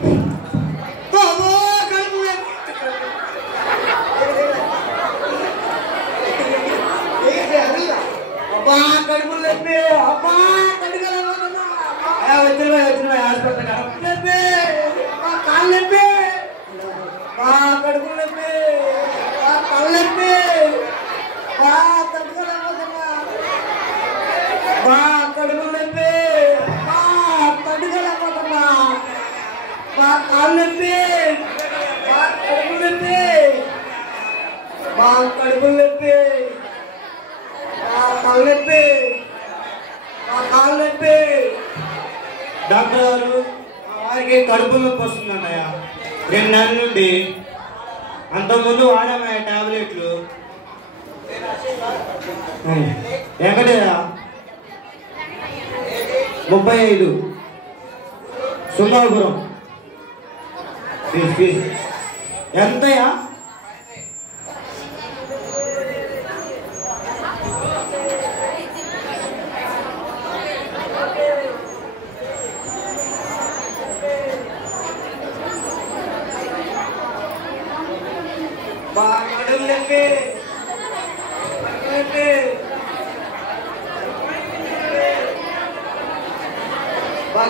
అబ్బా కడుపులు నొప్పి, అబ్బా కడుగులైపోతున్నా, వచ్చిన హాస్పిటల్ కడుపు నొప్పి, కాళ్ళు నొప్పి, కడుపులు నొప్పి, కళ్ళు నొప్పి, తట్టుకోలేకపోతున్నా, కడుపులు నొప్పి, తట్టుకోలేకపోతున్నా, కాళ్ళు నొప్పి, కడుపులు నొప్పి, కడుపులు నొప్పి, కాళ్ళెప్పి, కాళ్ళెప్పి. డాక్టర్ గారు వారికి కడుపు నొప్పి వస్తుందన్నయ్య 2 నెలల నుండి. అంతకుముందు వాడామయ్య టాబ్లెట్లు. ఎక్కడేరా 35 సుందాపురం. ఎంతయా?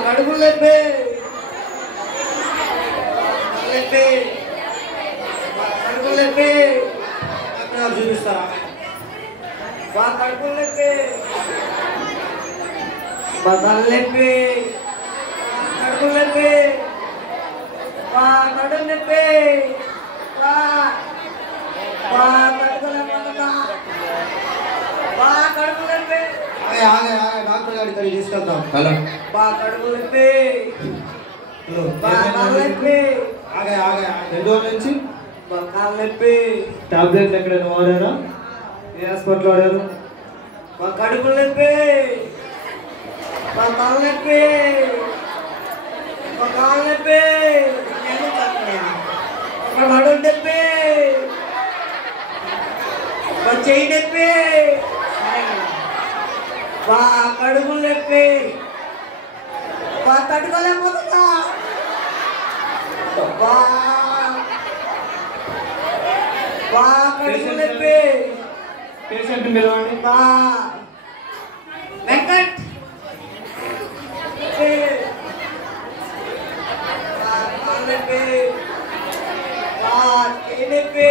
కడుపు నొప్పి, కడుపు నొప్పి, కడుపు నొప్పి చూపిస్తారా? కడుపు నొప్పి, తలనొప్పి, కడుపు నొప్పి, కడుపు నొప్పి, డాక్టర్ గారి ఇక్కడికి తీసుకెళ్తాం. హలో కడుపు నొప్పి, ఎన్ని రోజుల నుంచి కాళ్ళ నొప్పి. టాబ్లెట్లు ఎక్కడైనా వాడారా? ఏ హాస్పిటల్ వాడారు? కడుపు నొప్పి, తల నొప్పి, కాళ్ళ నొప్పి, నడుము నొప్పి, చెయ్యి నొప్పి, కడుపు నొప్పి, తట్టుకోలేకపోతున్నా, కడుపు నొప్పి. పేషెంట్ పిలవండి. వెంకట్ నొప్పి, నొప్పి,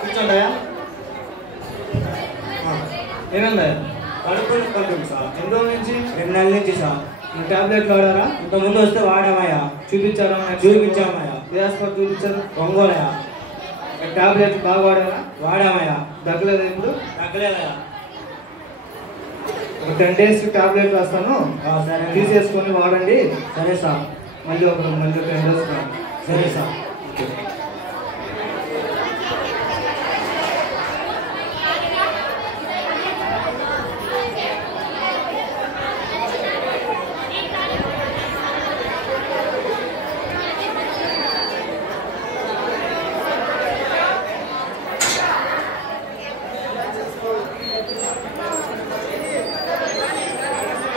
కూర్చోండియా. ఏమైందా? కడుపు నొప్పి ఉంటుంది సార్. ఎన్ని రోజుల నుంచి? 2 నెలల నుంచి సార్. ఈ టాబ్లెట్లు వాడారా? ఇంతకుముందు వస్తే వాడామయ్యా. చూపించారా? చూపించామయ్యా. ఏ హాస్పిటల్ చూపించారు? ఒంగోలయ్యా. టాబ్లెట్లు బాగా వాడారా? వాడామయ్యా. తగ్గలేదు ఇప్పుడు? తగ్గలేదయ్యా. ఒక 10 days టాబ్లెట్ రాస్తాను, సరే తీసేసుకొని వాడండి. సరే సార్. మళ్ళీ ఒక 10 days. సరే సార్.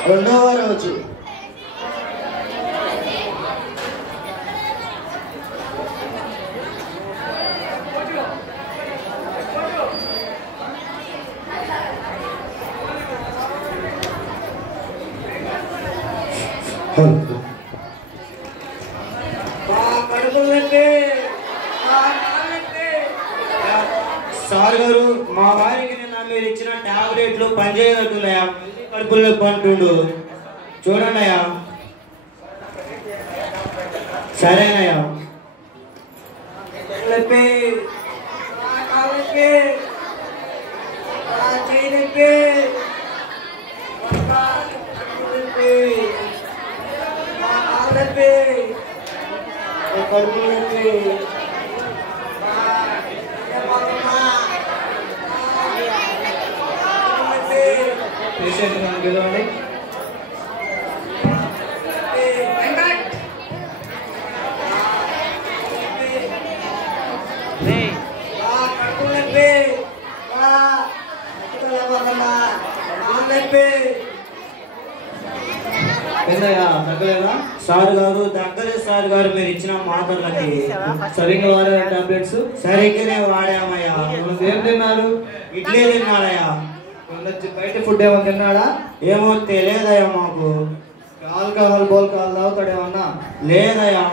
రెండవ రోజు సార్ గారు మా వారికి నిన్న మీరు ఇచ్చిన టాబ్లెట్లు పనిచేయనట్టున్నాయా? కడుపులో నొప్పి అంటుండు. చూడండి అయ్యా. సరేనయ్యా. నొప్పి, నొప్పి, చేయి నొప్పి, నొప్పి, కడుపు నొప్పి, పేషెంట్ పిలవండి. ఏందయ్యా తగ్గాయా? తగ్గలేదా? సార్ గారు దగ్గరే సార్ గారు మీరు ఇచ్చిన మాటలకి సరిగ్గా వాడారా టాబ్లెట్స్? సరిగ్గానే వాడామయ్యా. ఏం తిన్నారు? ఇడ్లీ తిన్నాడయ్యా. బయట ఫుడ్ ఏమైనా తిన్నాడా? ఏమో తెలియదయ్యా మాకు. ఆల్కహాల్ బోల్కహాల్ తాగుతాడేమన్నా? లేదయ్యా.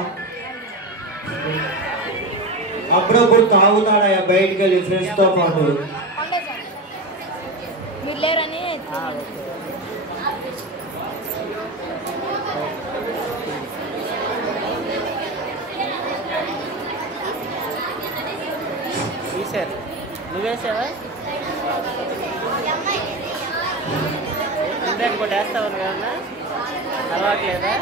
అప్పుడప్పుడు తాగుతాడయ్యా బయటికి వెళ్ళి ఫ్రెండ్స్ తో పాటు. మీరు లేరని తీశారు. నువ్వేసావా? అంటే ఇంకోటి వేస్తావు కదా, అలవాట్లేదా?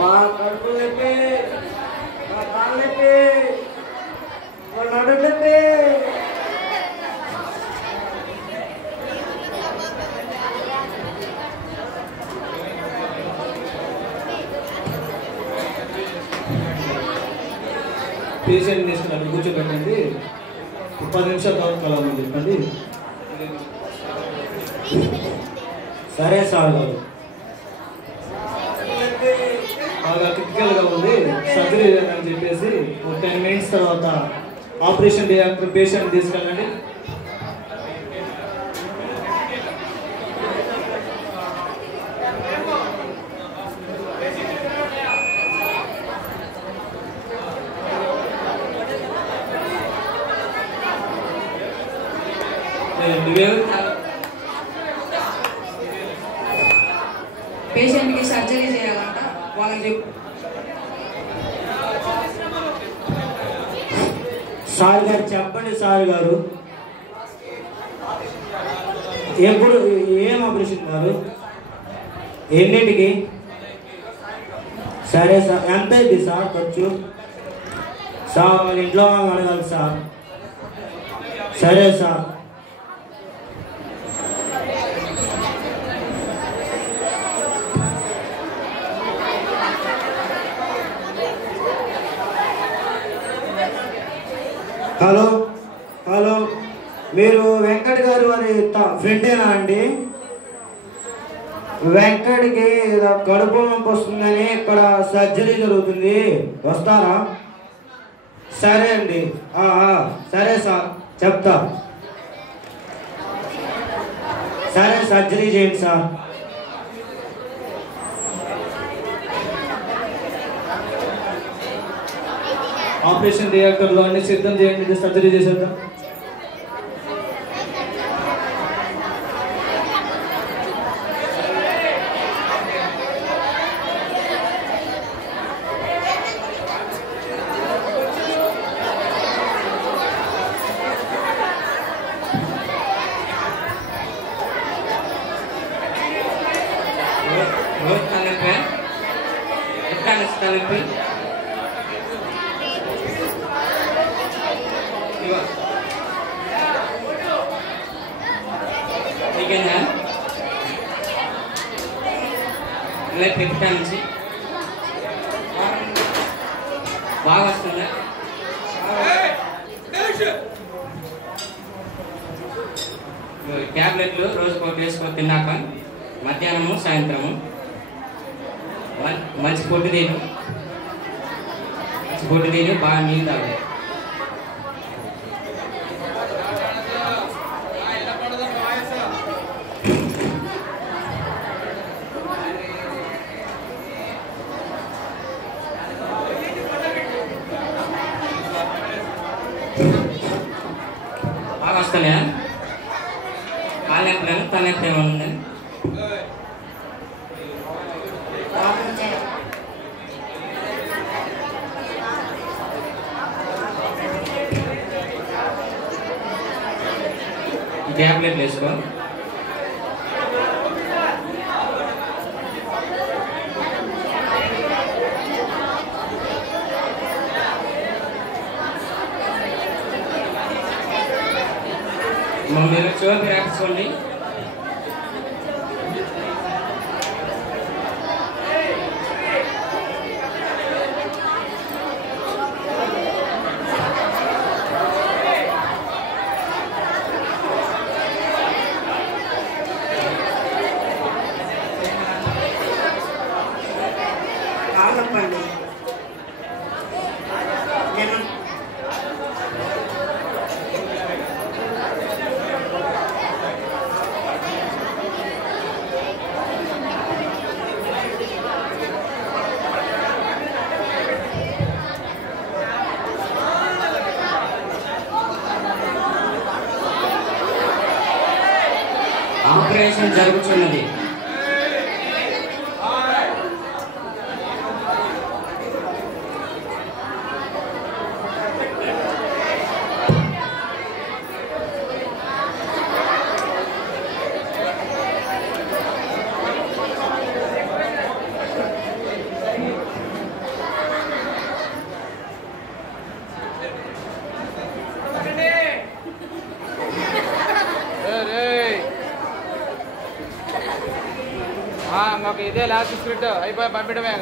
మా కడుపు నొప్పి, మా కాళ్ళు నొప్పి, మా నడుము నొప్పి. పేషెంట్ తీసుకుని కూర్చోబెట్టండి. 10 నిమిషాల తర్వాత కలవమని చెప్పండి. సరే సార్ గారు. బాగా క్రిటికల్గా ఉంది, సర్జరీ అని చెప్పేసి 10 మినిట్స్ తర్వాత ఆపరేషన్ థియేటర్ పేషెంట్ తీసుకెళ్ళండి. పేషెంట్కి సర్జరీ చేయాలంట, వాళ్ళకి చెప్పు. సార్ గారు చెప్పండి సార్ గారు. ఎప్పుడు ఏం ఆపరేషన్ గారు? ఎన్నింటికి? సరే సార్. ఎంత అయింది సార్ ఖర్చు? సార్ మన ఇంట్లో అడగాలి సార్. సరే సార్. హలో హలో, మీరు వెంకట్ గారు వారి ఫ్రెండేనా అండి? వెంకట్కి కడుపు నొప్పి వస్తుందని ఇక్కడ సర్జరీ జరుగుతుంది, వస్తారా? సరే అండి. సరే సార్, చెప్తా. సరే సర్జరీ చేయండి సార్. ఆపరేషన్ థియేటర్లో అన్ని సిద్ధం చేయండి, సర్జరీ చేసేద్దాం. నుంచి బాగా వస్తుందా? ట్యాబ్లెట్లు రోజుకోటి వేసుకొని తిన్నాక మధ్యాహ్నము సాయంత్రము మంచి పొట్టు తిని బాగా నీళ్ళు తాగు. బాగా వస్తున్నాయా? కాళ్ళు ఎప్పుడైనా తలెప్పుడు ఏమైనా ఉందా? ట్యాబ్లెట్లు వేసుకో. మీరు చోటు రాసుకోండి. ఆపరేషన్ జరుగుతున్నది. మాకు ఇదే లాస్ట్ స్క్రిప్ట్ అయిపోయి పంపించడమే.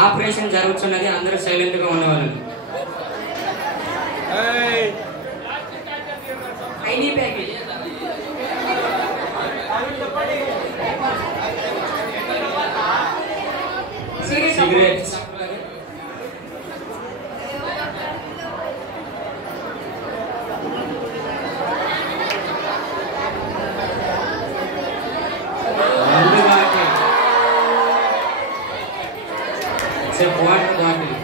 ఆపరేషన్ జరుగుతున్నది. అందరూ సైలెంట్ గా ఉండేవాళ్ళు. Ayni package cigarettes water bottle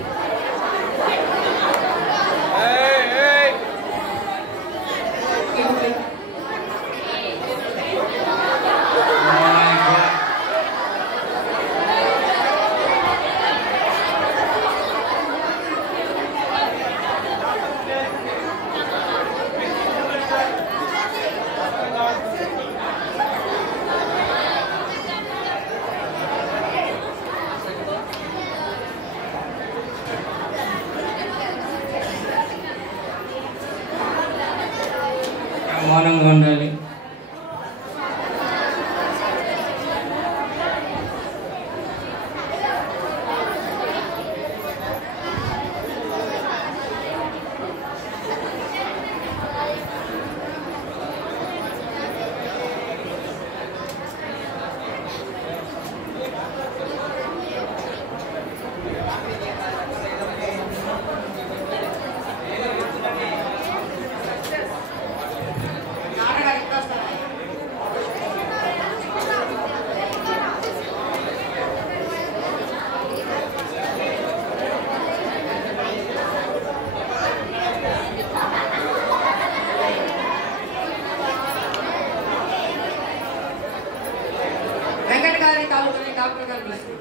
మౌనంగా ఉండాలి. వెంకట గారి తాలూకా డాక్టర్ గారు పిలుస్తారు.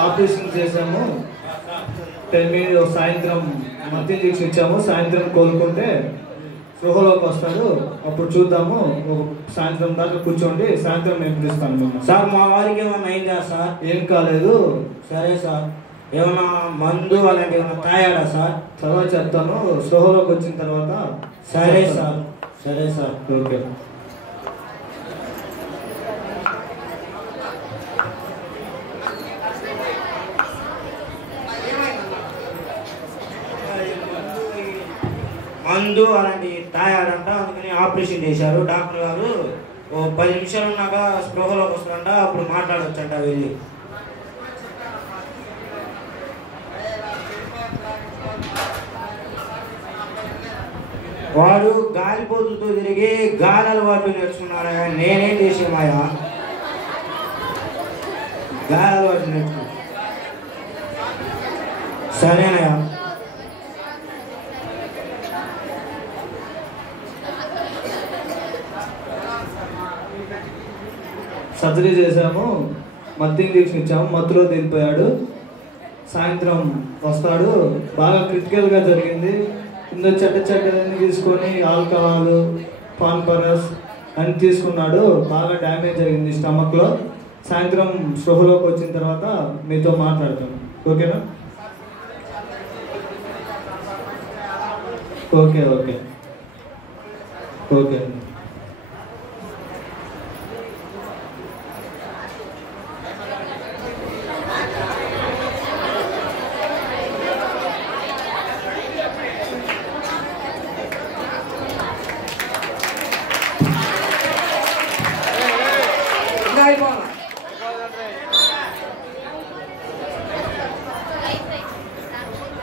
ఆపరేషన్ చేసాము. 10 minutes సాయంత్రం మధ్య ఇంజెక్షన్ ఇచ్చాము. సాయంత్రం కోలుకుంటే స్పృహలోకి వస్తాడు. అప్పుడు చూద్దాము. సాయంత్రం దాకా కూర్చోండి. సాయంత్రం నేను పిలుస్తాను. సార్ మా వారికి ఏమన్నా అయిందా సార్? ఏం కాలేదు. సరే సార్. ఏమన్నా మందు అలాంటి ఏమన్నా తాగాడా సార్? తర్వాత చెప్తాను. స్పృహలోకి వచ్చిన తర్వాత. సరే సార్. సరే సార్. ఓకే. మందు అలాంటి తాగాడంట. అందుకని ఆపరేషన్ చేశారు డాక్టర్ గారు. ఓ 10 నిమిషాలు ఉన్నాక స్పృహలోకి వస్తాడంట. అప్పుడు మాట్లాడొచ్చంట వెళ్ళి. వాడు గాలిపోతులతో తిరిగి గాలి అలవాట్లు నేర్చుకున్నారా? నేనేం చేసేమాయా గాలి అలవాట్లు నేర్చుకున్నా. సరేనయ్యా. సర్జరీ చేసాము. మత్తు ఇంజెక్షన్ ఇచ్చాము. మత్తులో దిగిపోయాడు. సాయంత్రం వస్తాడు. బాగా క్రిటికల్గా జరిగింది. ఇందులో చెడ్డని తీసుకొని ఆల్కహాల్, ఫాన్పరస్ అన్ని తీసుకున్నాడు. బాగా డ్యామేజ్ అయింది స్టమక్లో. సాయంత్రం స్పృహలోకి వచ్చిన తర్వాత మీతో మాట్లాడతాను. ఓకేనా? ఓకే. ఓకే.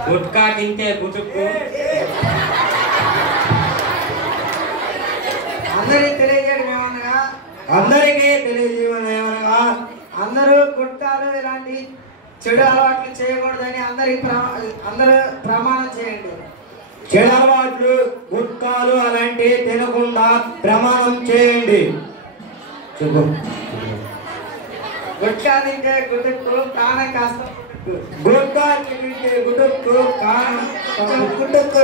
గుట్కా తింటే గుటుక్కు. అందరికీ తెలియజేయడం ఏమనగా అందరూ గుట్కాలు ఇలాంటి చెడు అలవాట్లు చేయకూడదని అందరూ ప్రమాణం చేయండి. చెడు అలవాట్లు గుట్కాలు అలాంటివి తినకుండా ప్రమాణం చేయండి. చెప్పు. గుట్కా తింటే గుటుక్కు ప్రాణం కాస్త గుట్కా తింటే గుటుక్కు కారణం గుటుక్కు.